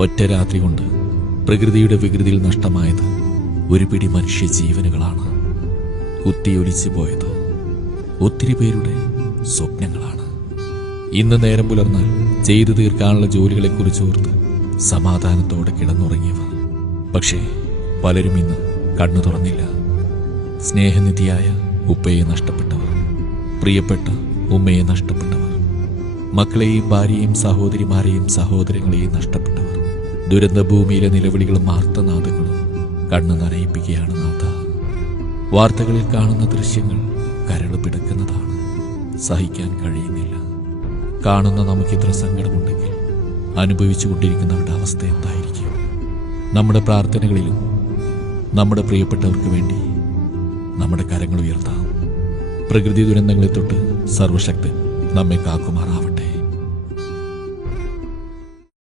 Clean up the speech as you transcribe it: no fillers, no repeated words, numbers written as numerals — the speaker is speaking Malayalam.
ഒറ്റ രാത്രി കൊണ്ട് പ്രകൃതിയുടെ വികൃതിയിൽ നഷ്ടമായത് ഒരു പിടി മനുഷ്യ ജീവനുകളാണ്. കുത്തിയൊലിച്ചു പോയത് ഒത്തിരി പേരുടെ സ്വപ്നങ്ങളാണ്. ഇന്ന് നേരം പുലർന്നാൽ ചെയ്തു തീർക്കാനുള്ള ജോലികളെക്കുറിച്ച് ഓർത്ത് സമാധാനത്തോടെ കിടന്നുറങ്ങിയവർ. പക്ഷേ പലരും ഇന്ന് കണ്ണു തുറന്നില്ല. സ്നേഹനിധിയായ ഉപ്പയെ നഷ്ടപ്പെട്ടവർ, പ്രിയപ്പെട്ട ഉമ്മയെ നഷ്ടപ്പെട്ടവർ, മക്കളെയും ഭാര്യയെയും സഹോദരിമാരെയും സഹോദരങ്ങളെയും നഷ്ടപ്പെട്ടവർ. ദുരന്തഭൂമിയിലെ നിലവിളികളും ആർത്തനാദങ്ങളും കണ്ണു നനയിപ്പിക്കുകയാണ് നാഥ. വാർത്തകളിൽ കാണുന്ന ദൃശ്യങ്ങൾ കരൾ പിടക്കുന്നതാണ്. സഹിക്കാൻ കഴിയുന്നില്ല. കാണുന്ന നമുക്കിത്ര സങ്കടമുണ്ടെങ്കിൽ അനുഭവിച്ചുകൊണ്ടിരിക്കുന്നവരുടെ അവസ്ഥ എന്തായിരിക്കും? നമ്മുടെ പ്രാർത്ഥനകളിലും നമ്മുടെ പ്രിയപ്പെട്ടവർക്ക് വേണ്ടി നമ്മുടെ കരങ്ങൾ ഉയർത്താം. പ്രകൃതി ദുരന്തങ്ങളെ തൊട്ട് സർവശക്തൻ നമ്മെ കാക്കുമാറാവട്ടെ.